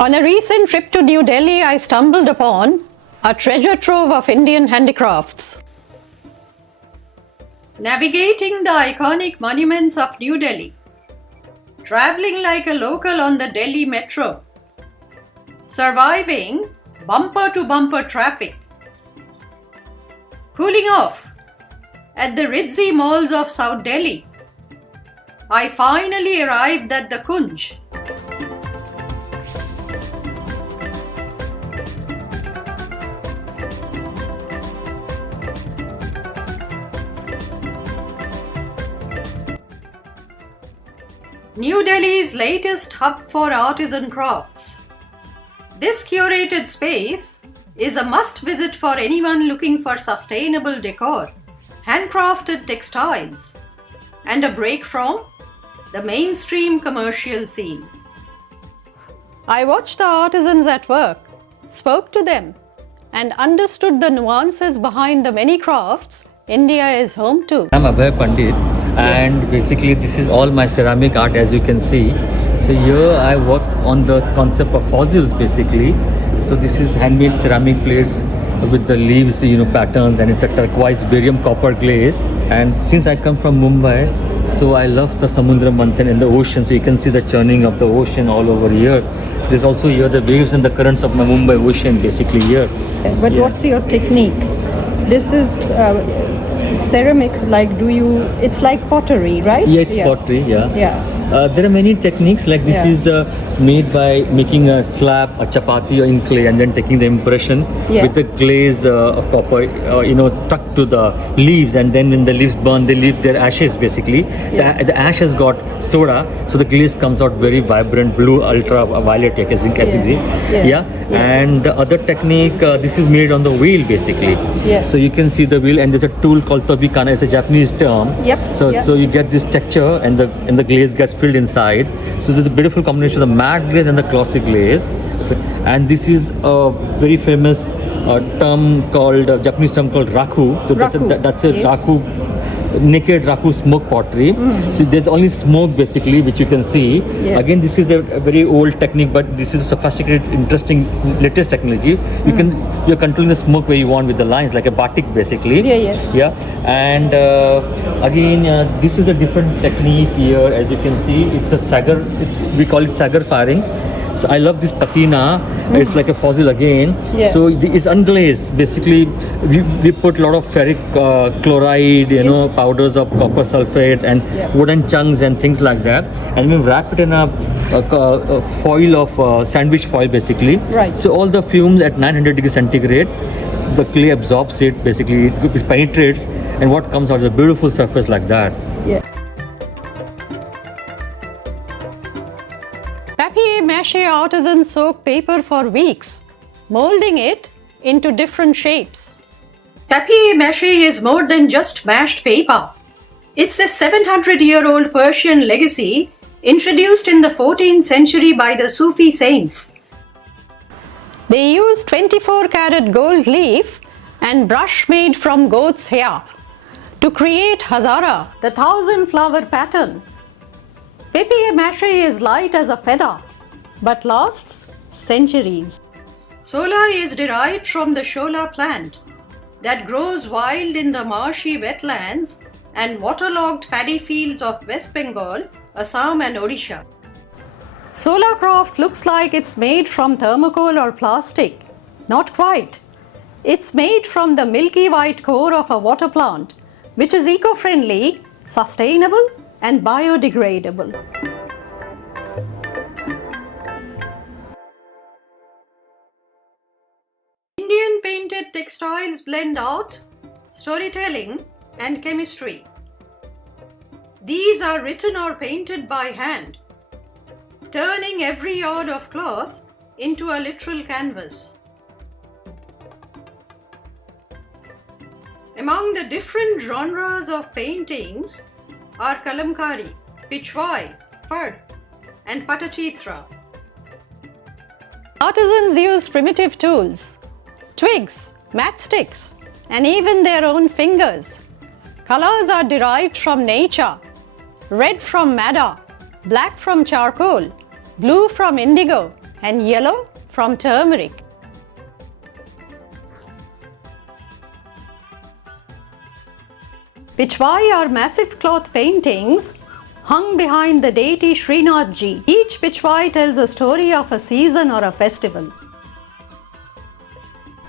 On a recent trip to New Delhi, I stumbled upon a treasure trove of Indian handicrafts. Navigating the iconic monuments of New Delhi, traveling like a local on the Delhi metro, surviving bumper-to-bumper traffic, cooling off at the ritzy malls of South Delhi, I finally arrived at the Kunch. New Delhi's latest hub for artisan crafts. This curated space is a must-visit for anyone looking for sustainable decor, handcrafted textiles, and a break from the mainstream commercial scene. I watched the artisans at work, spoke to them, and understood the nuances behind the many crafts India is home to. I'm Abhay Pandit, and basically this is all my ceramic art, as you can see. So here I work on the concept of fossils basically. So this is handmade ceramic plates with the leaves, patterns, and it's a turquoise barium copper glaze. And since I come from Mumbai, so I love the Samudra Manthan and the ocean. So you can see the churning of the ocean all over here. There's also here the waves and the currents of my Mumbai ocean basically here. But what's your technique? This is ceramics, it's like pottery, right? Yes, pottery, Yeah. There are many techniques, like this is made by making a slab, a chapati in clay, and then taking the impression with the glaze of copper, stuck to the leaves, and then when the leaves burn, they leave their ashes basically. The ash has got soda, so the glaze comes out very vibrant blue, ultraviolet, as you can see. And the other technique, this is made on the wheel basically. So you can see the wheel, and there's a tool called tobikana. It's a Japanese term. So you get this texture, and the glaze gets filled inside. So there's a beautiful combination of the matte glaze and the glossy glaze. And this is a very famous term called Japanese term called raku. So that's a raku, naked raku smoke pottery. So there's only smoke basically, which you can see. Again, this is a very old technique, but this is a sophisticated, interesting, latest technology. You're controlling the smoke where you want with the lines, like a batik basically. And again, this is a different technique here. As you can see, it's a sagar. We call it sagar firing. So I love this patina. It's like a fossil again. So it's unglazed. Basically, we put a lot of ferric chloride, powders of copper sulfates and wooden chunks and things like that. And we wrap it in a foil of sandwich foil basically. So all the fumes at 900 degrees centigrade, the clay absorbs it basically. It penetrates, and what comes out is a beautiful surface like that. Papier-mâché artisans soak paper for weeks, molding it into different shapes. Papier-mâché is more than just mashed paper. It's a 700-year-old Persian legacy introduced in the 14th century by the Sufi saints. They use 24-karat gold leaf and brush made from goat's hair to create Hazara, the 1,000-flower pattern. Papier-mâché is light as a feather, but lasts centuries. Sola is derived from the shola plant that grows wild in the marshy wetlands and waterlogged paddy fields of West Bengal, Assam and Odisha. Sola craft looks like it's made from thermocol or plastic. Not quite. It's made from the milky white core of a water plant, which is eco-friendly, sustainable, and biodegradable. Indian painted textiles blend art, storytelling, and chemistry. These are written or painted by hand, turning every yard of cloth into a literal canvas. Among the different genres of paintings are kalamkari, pichwai, fard, and patachitra. Artisans use primitive tools, twigs, matchsticks, and even their own fingers. Colors are derived from nature: red from madder, black from charcoal, blue from indigo, and yellow from turmeric. Pichwai are massive cloth paintings hung behind the deity Srinath Ji. Each Pichwai tells a story of a season or a festival.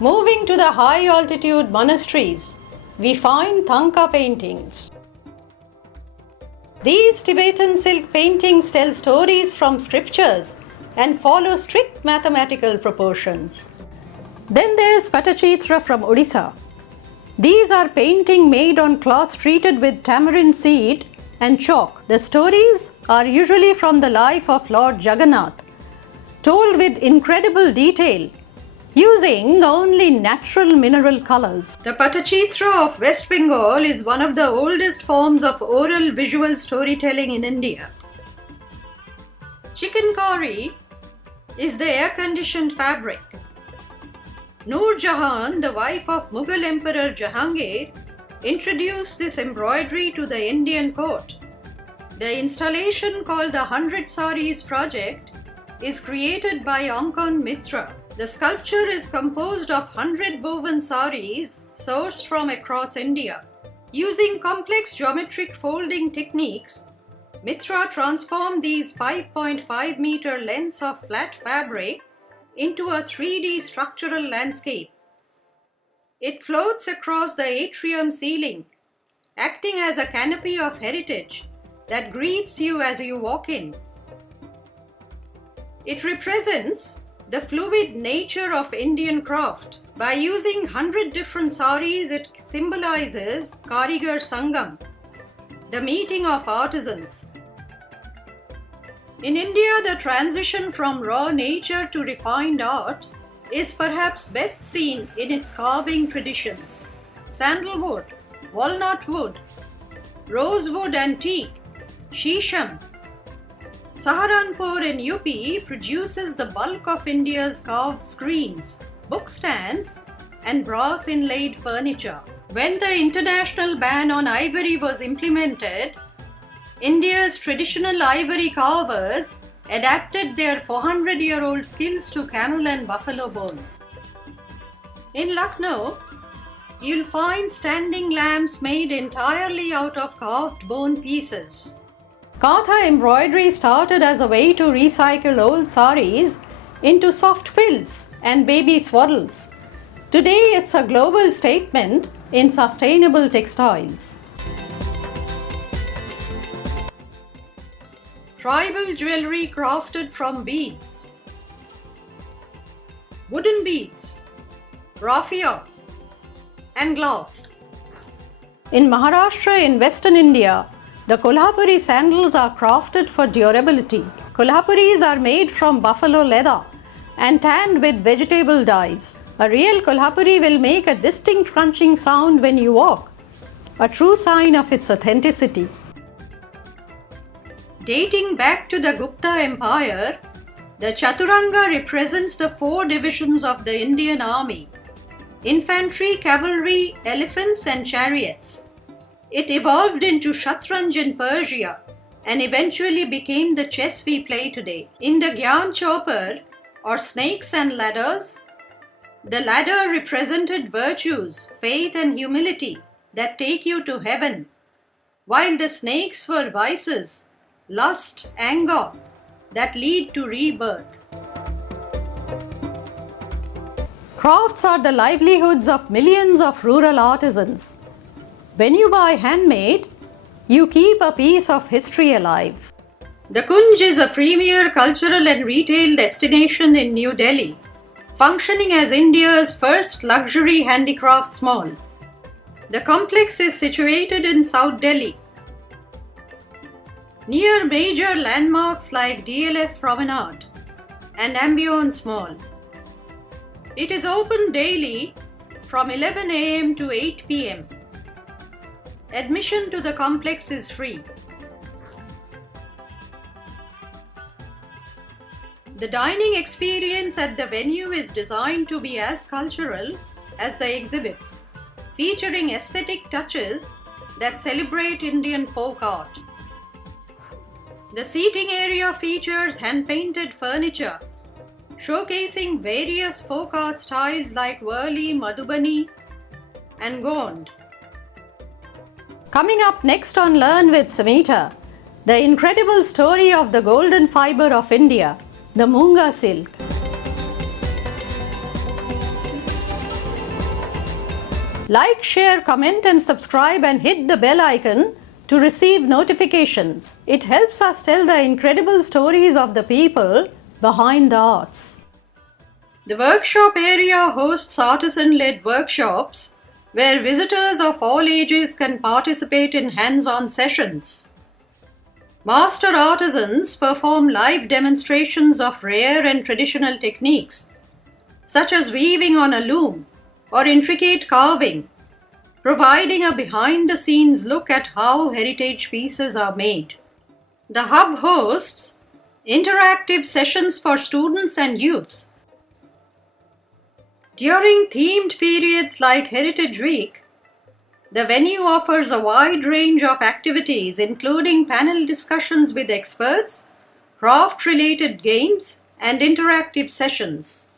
Moving to the high altitude monasteries, we find Thangka paintings. These Tibetan silk paintings tell stories from scriptures and follow strict mathematical proportions. Then there's Patachitra from Odisha. These are paintings made on cloth treated with tamarind seed and chalk. The stories are usually from the life of Lord Jagannath, told with incredible detail, using only natural mineral colors. The Patachitra of West Bengal is one of the oldest forms of oral visual storytelling in India. Chikankari is the air-conditioned fabric. Noor Jahan, the wife of Mughal Emperor Jahangir, introduced this embroidery to the Indian court. The installation, called the 100 Saris project, is created by Ankon Mitra. The sculpture is composed of 100 woven saris sourced from across India. Using complex geometric folding techniques, Mitra transformed these 5.5 meter lengths of flat fabric into a 3D structural landscape. It floats across the atrium ceiling, acting as a canopy of heritage that greets you as you walk in. It represents the fluid nature of Indian craft. By using 100 different saris, it symbolizes Karigar Sangam, the meeting of artisans. In India, the transition from raw nature to refined art is perhaps best seen in its carving traditions. Sandalwood, walnut wood, rosewood antique, shisham. Saharanpur in UP produces the bulk of India's carved screens, book stands, and brass inlaid furniture. When the international ban on ivory was implemented, India's traditional ivory carvers adapted their 400-year-old skills to camel and buffalo bone. In Lucknow, you'll find standing lamps made entirely out of carved bone pieces. Katha embroidery started as a way to recycle old saris into soft quilts and baby swaddles. Today, it's a global statement in sustainable textiles. Tribal jewelry crafted from beads. Wooden beads, raffia, and glass. In Maharashtra in Western India, the Kolhapuri sandals are crafted for durability. Kolhapuris are made from buffalo leather and tanned with vegetable dyes. A real Kolhapuri will make a distinct crunching sound when you walk, a true sign of its authenticity. Dating back to the Gupta Empire, the Chaturanga represents the 4 divisions of the Indian Army: infantry, cavalry, elephants, and chariots. It evolved into Shatranj in Persia and eventually became the chess we play today. In the Gyan Chopar, or snakes and ladders, the ladder represented virtues, faith, and humility that take you to heaven, while the snakes were vices, lust, anger that lead to rebirth. Crafts are the livelihoods of millions of rural artisans. When you buy handmade, you keep a piece of history alive. The Kunj is a premier cultural and retail destination in New Delhi, functioning as India's first luxury handicrafts mall. The complex is situated in South Delhi, near major landmarks like DLF Promenade and Ambience Mall. It is open daily from 11 a.m. to 8 p.m. Admission to the complex is free. The dining experience at the venue is designed to be as cultural as the exhibits, featuring aesthetic touches that celebrate Indian folk art. The seating area features hand-painted furniture showcasing various folk art styles like Worli, Madhubani, and Gond. Coming up next on Learn with Samita, the incredible story of the golden fiber of India, the Munga silk. Like, share, comment and subscribe and hit the bell icon to receive notifications. It helps us tell the incredible stories of the people behind the arts. The workshop area hosts artisan-led workshops where visitors of all ages can participate in hands-on sessions. Master artisans perform live demonstrations of rare and traditional techniques, such as weaving on a loom or intricate carving, providing a behind-the-scenes look at how heritage pieces are made. The hub hosts interactive sessions for students and youths. During themed periods like Heritage Week, the venue offers a wide range of activities including panel discussions with experts, craft-related games, and interactive sessions.